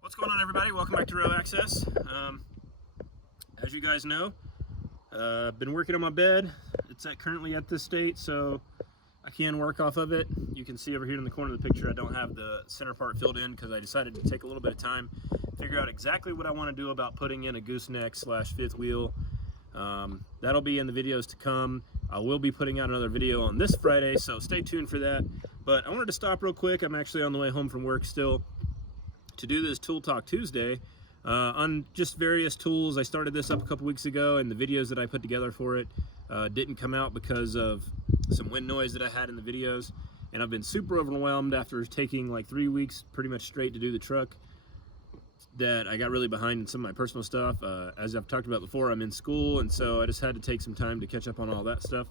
What's going on, everybody? Welcome back to Row Access. As you guys know, I've been working on my bed. It's currently at this state, so I can work off of it. You can see over here in the corner of the picture, I don't have the center part filled in because I decided to take a little bit of time, figure out exactly what I want to do about putting in a gooseneck / fifth wheel. That'll be in the videos to come. I will be putting out another video on this Friday, so stay tuned for that. But I wanted to stop real quick. I'm actually on the way home from work still to do this Tool Talk Tuesday on just various tools. I started this up a couple weeks ago, and the videos that I put together for it didn't come out because of some wind noise that I had in the videos, and I've been super overwhelmed after taking like 3 weeks pretty much straight to do the truck, that I got really behind in some of my personal stuff. As I've talked about before, I'm in school, and so I just had to take some time to catch up on all that stuff.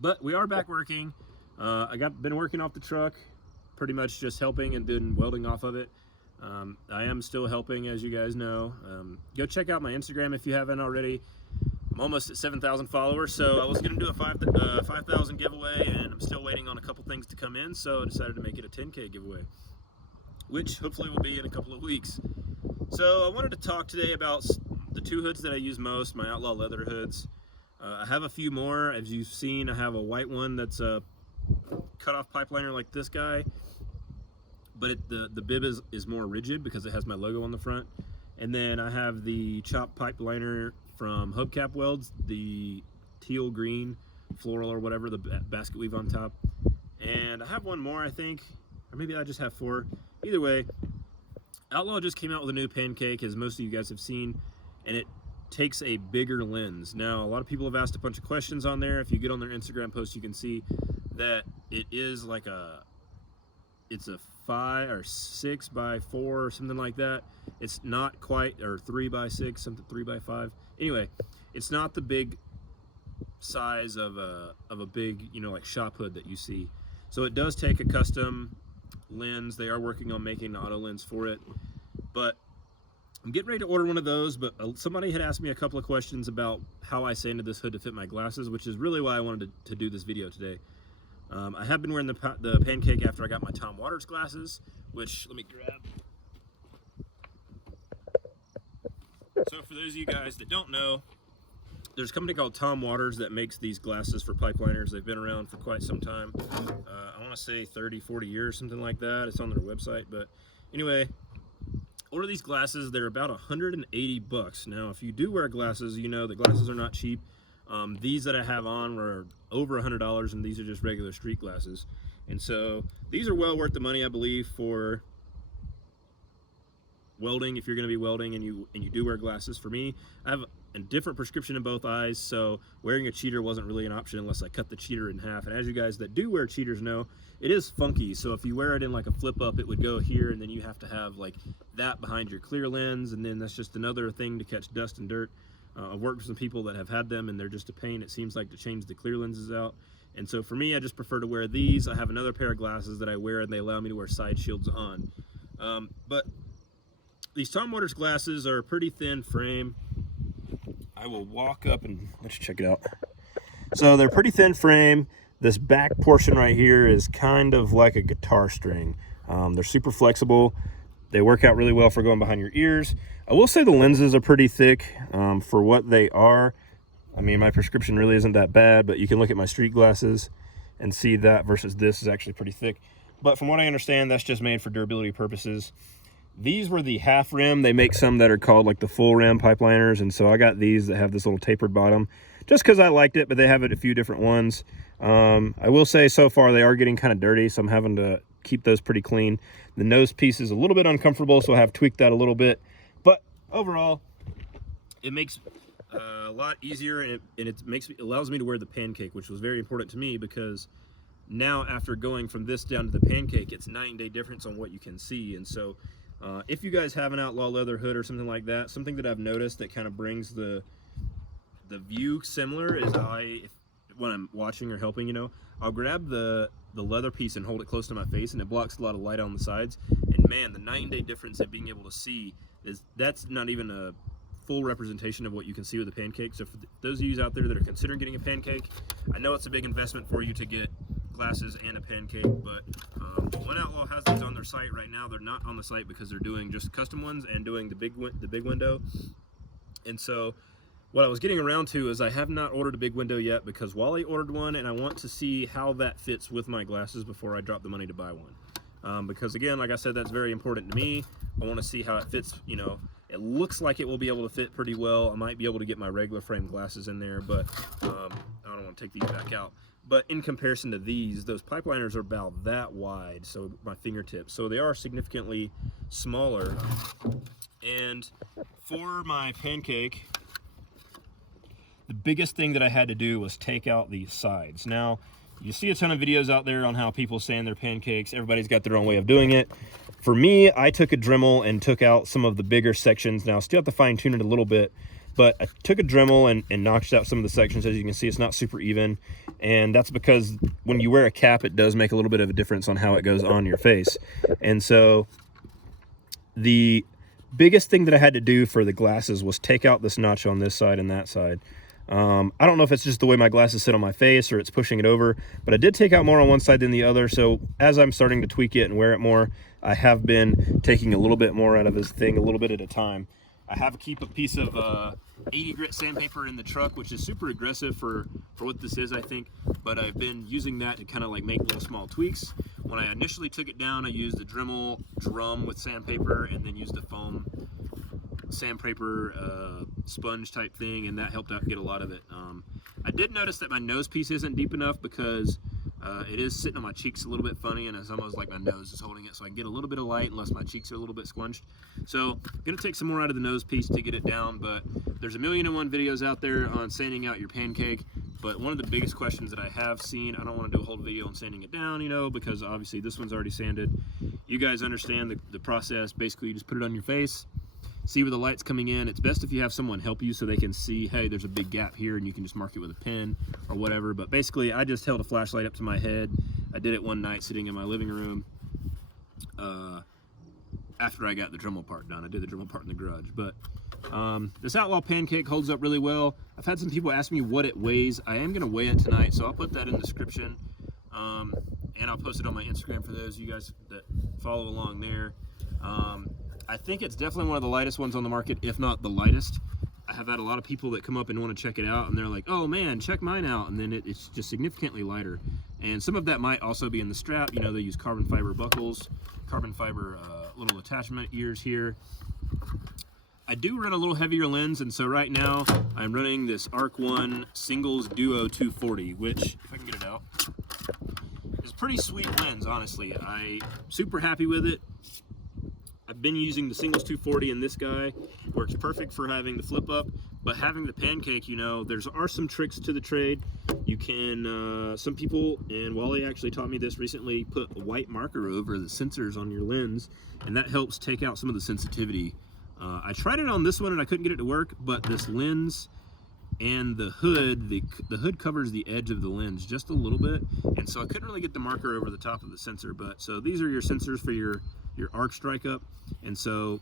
But we are back working. Been working off the truck, pretty much just helping and then welding off of it. I am still helping, as you guys know. Go check out my Instagram if you haven't already. I'm almost at 7,000 followers, so I was going to do a 5,000 giveaway, and I'm still waiting on a couple things to come in, so I decided to make it a 10K giveaway, which hopefully will be in a couple of weeks. So I wanted to talk today about the two hoods that I use most, my Outlaw leather hoods. I have a few more. As you've seen, I have a white one that's a cut-off pipeliner like this guy, but the bib is more rigid because it has my logo on the front. And then I have the chopped pipeliner from Hubcap Welds, the teal green floral or whatever, the basket weave on top. And I have one more, I think, or maybe I just have 4. Either way, Outlaw just came out with a new Pancake, as most of you guys have seen, and it takes a bigger lens. Now, a lot of people have asked a bunch of questions on there. If you get on their Instagram post, you can see that it is like it's a 5 or 6 by 4 or something like that. It's not quite, or 3 by 6, something 3 by 5. Anyway, it's not the big size of a big, like shop hood that you see. So it does take a custom lens. They are working on making an auto lens for it, but I'm getting ready to order one of those. But somebody had asked me a couple of questions about how I sanded this hood to fit my glasses, which is really why I wanted to do this video today. I have been wearing the Pancake after I got my Tom Waters glasses, which, let me grab. So for those of you guys that don't know, there's a company called Tom Waters that makes these glasses for pipeliners. They've been around for quite some time. I want to say 30, 40 years, something like that. It's on their website. But anyway, order these glasses. They're about 180 bucks. Now, if you do wear glasses, you know the glasses are not cheap. These that I have on were over $100, and these are just regular street glasses. And so these are well worth the money, I believe, for welding, if you're going to be welding and you do wear glasses. For me, I have a different prescription in both eyes, so wearing a cheater wasn't really an option unless I cut the cheater in half. And as you guys that do wear cheaters know, it is funky. So if you wear it in like a flip up, it would go here, and then you have to have like that behind your clear lens, and then that's just another thing to catch dust and dirt. I've worked with some people that have had them, and they're just a pain, it seems like, to change the clear lenses out. And so for me, I just prefer to wear these. I have another pair of glasses that I wear, and they allow me to wear side shields on. But these Tom Waters glasses are a pretty thin frame. I will walk up and let's check it out. So they're pretty thin frame. This back portion right here is kind of like a guitar string. They're super flexible. They work out really well for going behind your ears. I will say the lenses are pretty thick for what they are. I mean, my prescription really isn't that bad, but you can look at my street glasses and see that versus this is actually pretty thick. But from what I understand, that's just made for durability purposes. These were the half rim. They make some that are called like the full rim pipeliners, and so I got these that have this little tapered bottom just because I liked it, but they have it a few different ones. I will say so far they are getting kind of dirty, so I'm having to keep those pretty clean. The nose piece is a little bit uncomfortable, so I have tweaked that a little bit, but overall it makes a lot easier, and it allows me to wear the Pancake, which was very important to me because now after going from this down to the Pancake, it's night and day difference on what you can see. And so if you guys have an Outlaw leather hood or something like that, something that I've noticed that kind of brings the view similar is when I'm watching or helping, I'll grab the leather piece and hold it close to my face, and it blocks a lot of light on the sides. And man, the night and day difference of being able to see that's not even a full representation of what you can see with a Pancake. So for those of you out there that are considering getting a Pancake, I know it's a big investment for you to get glasses and a Pancake, but One Outlaw has these on their site right now. They're not on the site because they're doing just custom ones and doing the big window. And so what I was getting around to is I have not ordered a big window yet because Wally ordered one, and I want to see how that fits with my glasses before I drop the money to buy one. Because again, like I said, that's very important to me. I want to see how it fits. You know, it looks like it will be able to fit pretty well. I might be able to get my regular frame glasses in there, but I don't want to take these back out. But in comparison to these, those pipeliners are about that wide, so my fingertips. So they are significantly smaller. And for my Pancake, the biggest thing that I had to do was take out these sides. Now, you see a ton of videos out there on how people sand their pancakes. Everybody's got their own way of doing it. For me, I took a Dremel and took out some of the bigger sections. Now, I still have to fine tune it a little bit, but I took a Dremel and notched out some of the sections. As you can see, it's not super even. And that's because when you wear a cap, it does make a little bit of a difference on how it goes on your face. And so the biggest thing that I had to do for the glasses was take out this notch on this side and that side. I don't know if it's just the way my glasses sit on my face or it's pushing it over, but I did take out more on one side than the other. So as I'm starting to tweak it and wear it more, I have been taking a little bit more out of this thing, a little bit at a time. I have keep a piece of 80 grit sandpaper in the truck, which is super aggressive for what this is, I think. But I've been using that to kind of like make little small tweaks. When I initially took it down, I used the Dremel drum with sandpaper and then used the foam sandpaper sponge type thing, and that helped out get a lot of it. I did notice that my nose piece isn't deep enough because it is sitting on my cheeks a little bit funny, and it's almost like my nose is holding it, so I can get a little bit of light unless my cheeks are a little bit squunched. So I'm gonna take some more out of the nose piece to get it down, but there's a million and one videos out there on sanding out your Pancake. But one of the biggest questions that I have seen, I don't want to do a whole video on sanding it down, you know, because obviously this one's already sanded. You guys understand the process. Basically, you just put it on your face, see where the light's coming in. It's best if you have someone help you so they can see, hey, there's a big gap here, and you can just mark it with a pen or whatever. But basically, I just held a flashlight up to my head. I did it one night sitting in my living room after I got the Dremel part done. I did the Dremel part in the garage. But this Outlaw Pancake holds up really well. I've had some people ask me what it weighs. I am going to weigh it tonight, so I'll put that in the description. And I'll post it on my Instagram for those of you guys that follow along there. I think it's definitely one of the lightest ones on the market, if not the lightest. I have had a lot of people that come up and want to check it out, and they're like, oh man, check mine out. And then it's just significantly lighter. And some of that might also be in the strap. You know, they use carbon fiber buckles, carbon fiber little attachment ears here. I do run a little heavier lens, and so right now I'm running this Arc 1 Singles Duo 240, which, if I can get it out, is a pretty sweet lens, honestly. I'm super happy with it. I've been using the Singles 240, and this guy works perfect for having the flip up, but having the Pancake, you know, there are some tricks to the trade. You can, some people, and Wally actually taught me this recently, put a white marker over the sensors on your lens, and that helps take out some of the sensitivity. I tried it on this one and I couldn't get it to work, but this lens and the hood, the hood covers the edge of the lens just a little bit, and so I couldn't really get the marker over the top of the sensor. But so these are your sensors for your arc strike up, and so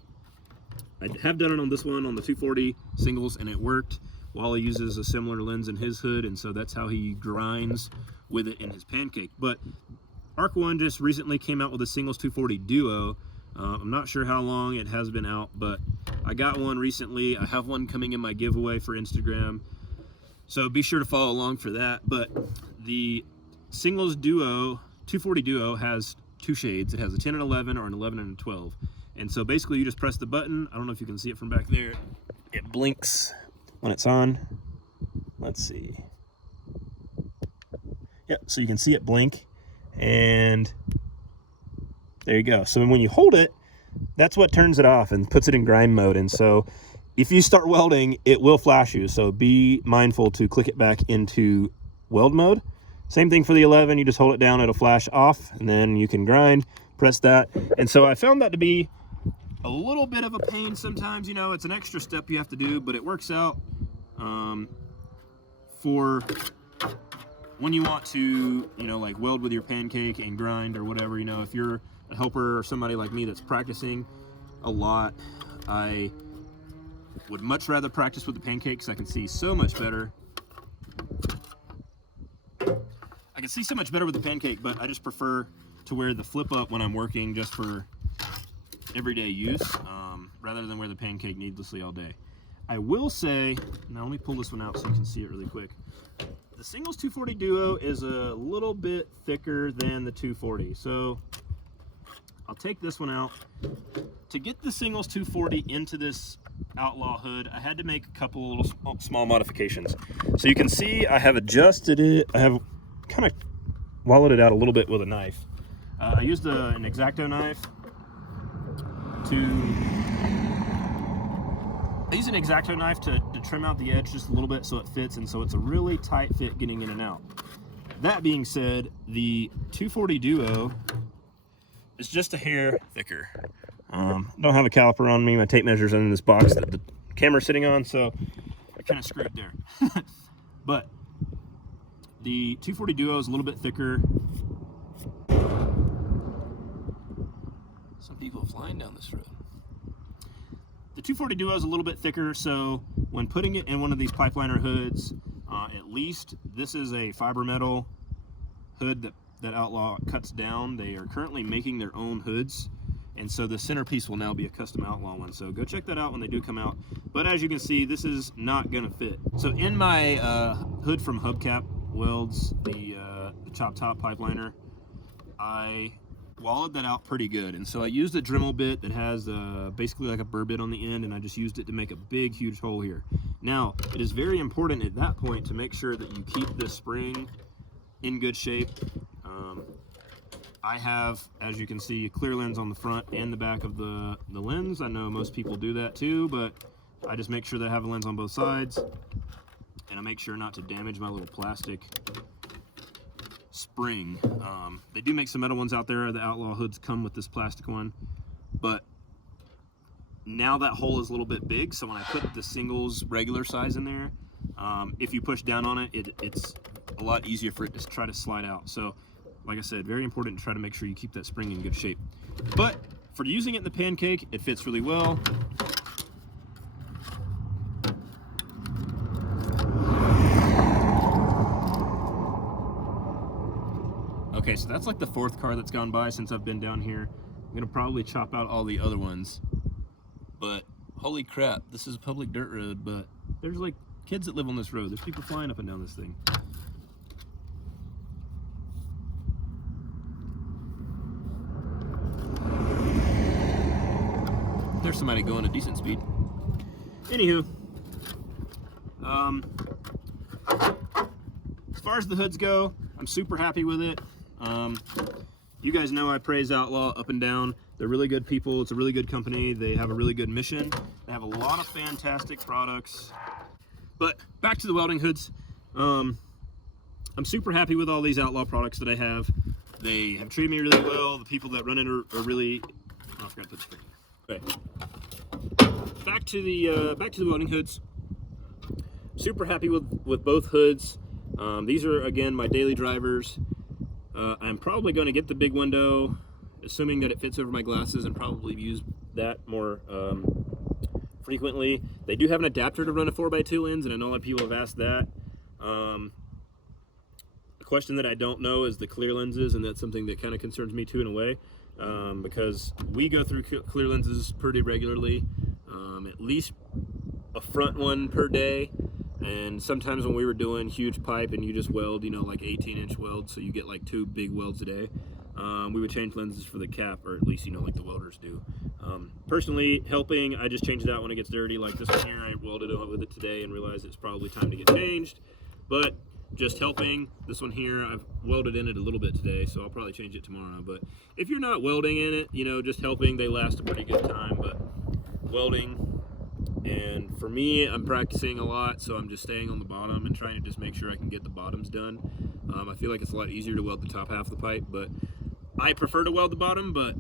I have done it on this one, on the 240 singles, and it worked. Wally uses a similar lens in his hood, and so that's how he grinds with it in his Pancake. But Arc 1 just recently came out with a Singles 240 Duo. I'm not sure how long it has been out, but I got one recently. I have one coming in my giveaway for Instagram, so be sure to follow along for that. But the Singles Duo 240 Duo has two shades. It has a 10 and 11 or an 11 and a 12. And so basically you just press the button. I don't know if you can see it from back there. It blinks when it's on. Let's see. Yep, so you can see it blink, and there you go. So when you hold it, that's what turns it off and puts it in grind mode. And so if you start welding, it will flash you. So be mindful to click it back into weld mode. Same thing for the 11. You just hold it down, it'll flash off, and then you can grind, press that. And so I found that to be a little bit of a pain sometimes. You know, it's an extra step you have to do, but it works out for when you want to, you know, like weld with your Pancake and grind or whatever. You know, if you're a helper or somebody like me that's practicing a lot, I would much rather practice with the Pancake because I can see so much better. I can see so much better with the Pancake, but I just prefer to wear the flip up when I'm working just for everyday use, rather than wear the Pancake needlessly all day. I will say, now let me pull this one out so you can see it really quick. The Singles 240 Duo is a little bit thicker than the 240, so I'll take this one out. To get the Singles 240 into this Outlaw hood, I had to make a couple little small modifications. So you can see I have adjusted it. I have kind of wallowed it out a little bit with a knife. I used an X-Acto knife to trim out the edge just a little bit so it fits, and so it's a really tight fit getting in and out. That being said, the 240 Duo is just a hair thicker. Don't have a caliper on me. My tape measure's in this box that the camera's sitting on, so I kind of screwed there. But the 240 Duo is a little bit thicker. Some people flying down this road. The 240 Duo is a little bit thicker, so when putting it in one of these pipeliner hoods, at least this is a fiber metal hood that Outlaw cuts down. They are currently making their own hoods, and so the centerpiece will now be a custom Outlaw one. So go check that out when they do come out. But as you can see, this is not gonna fit. So in my hood from Hubcap Welds, the chop top pipeliner, I wallowed that out pretty good, and so I used a Dremel bit that has basically like a burr bit on the end, and I just used it to make a big huge hole here. Now it is very important at that point to make sure that you keep this spring in good shape. I have, as you can see, a clear lens on the front and the back of the lens. I know most people do that too, but I just make sure that I have a lens on both sides, and I make sure not to damage my little plastic spring. They do make some metal ones out there. The Outlaw hoods come with this plastic one, but now that hole is a little bit big, so when I put the Singles regular size in there, if you push down on it, it's a lot easier for it to try to slide out. So like I said, very important to try to make sure you keep that spring in good shape. But for using it in the Pancake, it fits really well. Okay, so that's like the 4th car that's gone by since I've been down here. I'm gonna probably chop out all the other ones, but holy crap, this is a public dirt road, but there's like kids that live on this road. There's people flying up and down this thing. There's somebody going a decent speed. Anywho, as far as the hoods go, I'm super happy with it. You guys know I praise Outlaw up and down. They're really good people. It's a really good company. They have a really good mission. They have a lot of fantastic products. But back to the welding hoods. I'm super happy with all these Outlaw products that I have. They have treated me really well. The people that run it are really... Oh, I forgot to put the screen. Okay. Back to the welding hoods. Super happy with both hoods. These are, again, my daily drivers. I'm probably going to get the big window, assuming that it fits over my glasses, and probably use that more frequently. They do have an adapter to run a 4x2 lens, and I know a lot of people have asked that. A question that I don't know is the clear lenses, and that's something that kind of concerns me too in a way, because we go through clear lenses pretty regularly, at least a front one per day. And sometimes when we were doing huge pipe and you just weld, you know, like 18-inch welds, so you get like 2 big welds a day, we would change lenses for the cap, or at least, you know, like the welders do. Personally, helping, I just change it out when it gets dirty. Like this one here, I welded with it today and realized it's probably time to get changed. But just helping, this one here, I've welded in it a little bit today, so I'll probably change it tomorrow. But if you're not welding in it, you know, just helping, they last a pretty good time. But welding, and for me, I'm practicing a lot, so I'm just staying on the bottom and trying to just make sure I can get the bottoms done. I feel like it's a lot easier to weld the top half of the pipe, but I prefer to weld the bottom. But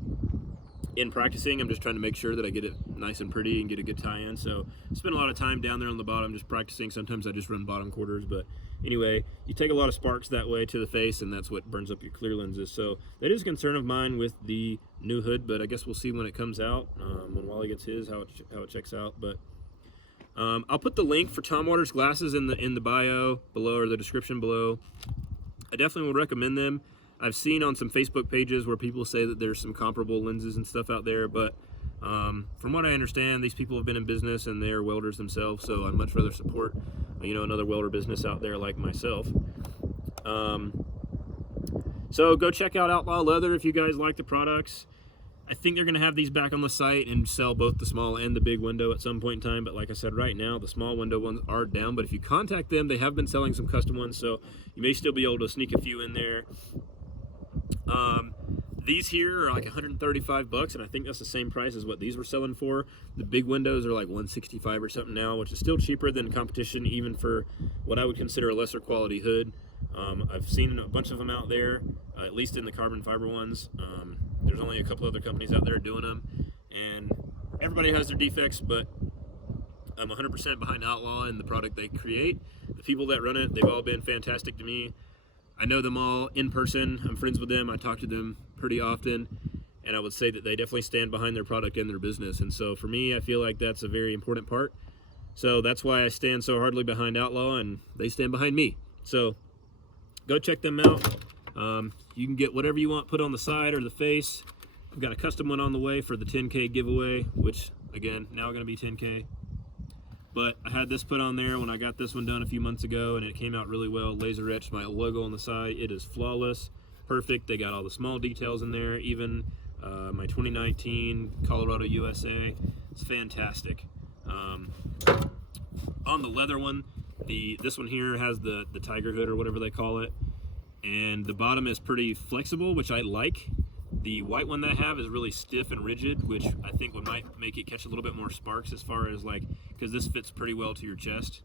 in practicing, I'm just trying to make sure that I get it nice and pretty and get a good tie-in. So I spend a lot of time down there on the bottom just practicing. Sometimes I just run bottom quarters, but anyway, you take a lot of sparks that way to the face, and that's what burns up your clear lenses. So that is a concern of mine with the new hood, but I guess we'll see when it comes out, when Wally gets his, how it checks out. But I'll put the link for Tom Waters glasses in the bio below, or the description below. I definitely would recommend them. I've seen on some Facebook pages where people say that there's some comparable lenses and stuff out there, but from what I understand, these people have been in business and they're welders themselves, so I'd much rather support, you know, another welder business out there like myself. So go check out Outlaw Leather if you guys like the products. I think they're going to have these back on the site and sell both the small and the big window at some point in time. But like I said, right now, the small window ones are down. But if you contact them, they have been selling some custom ones, so you may still be able to sneak a few in there. These here are like 135 bucks, and I think that's the same price as what these were selling for. The big windows are like 165 or something now, which is still cheaper than competition, even for what I would consider a lesser quality hood. I've seen a bunch of them out there, at least in the carbon fiber ones. There's only a couple other companies out there doing them, and everybody has their defects, but I'm 100% behind Outlaw and the product they create. The people that run it, they've all been fantastic to me. I know them all in person. I'm friends with them. I talk to them pretty often, and I would say that they definitely stand behind their product and their business. And so for me, I feel like that's a very important part. So that's why I stand so hardly behind Outlaw, and they stand behind me. So go check them out. You can get whatever you want put on the side or the face. I've got a custom one on the way for the 10K giveaway, which again, now going to be 10K. But I had this put on there when I got this one done a few months ago, and it came out really well. Laser etched my logo on the side. It is flawless, perfect. They got all the small details in there, even my 2019 Colorado USA. It's fantastic. On the leather one, this one here has the tiger hood or whatever they call it, and the bottom is pretty flexible, which I like. The white one that I have is really stiff and rigid, which I think might make it catch a little bit more sparks, as far as like, because this fits pretty well to your chest.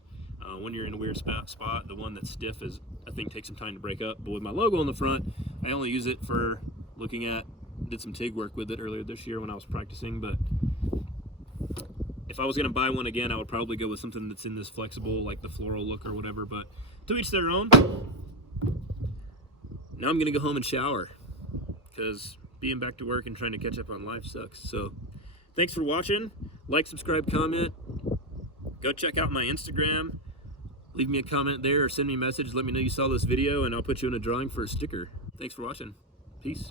When you're in a weird spot, the one that's stiff is, I think, takes some time to break up. But with my logo on the front, I only use it for looking at, did some TIG work with it earlier this year when I was practicing. But if I was going to buy one again, I would probably go with something that's in this flexible, like the floral look or whatever. But to each their own. Now I'm going to go home and shower, because being back to work and trying to catch up on life sucks. So thanks for watching. Like, subscribe, comment. Go check out my Instagram. Leave me a comment there or send me a message. Let me know you saw this video, and I'll put you in a drawing for a sticker. Thanks for watching. Peace.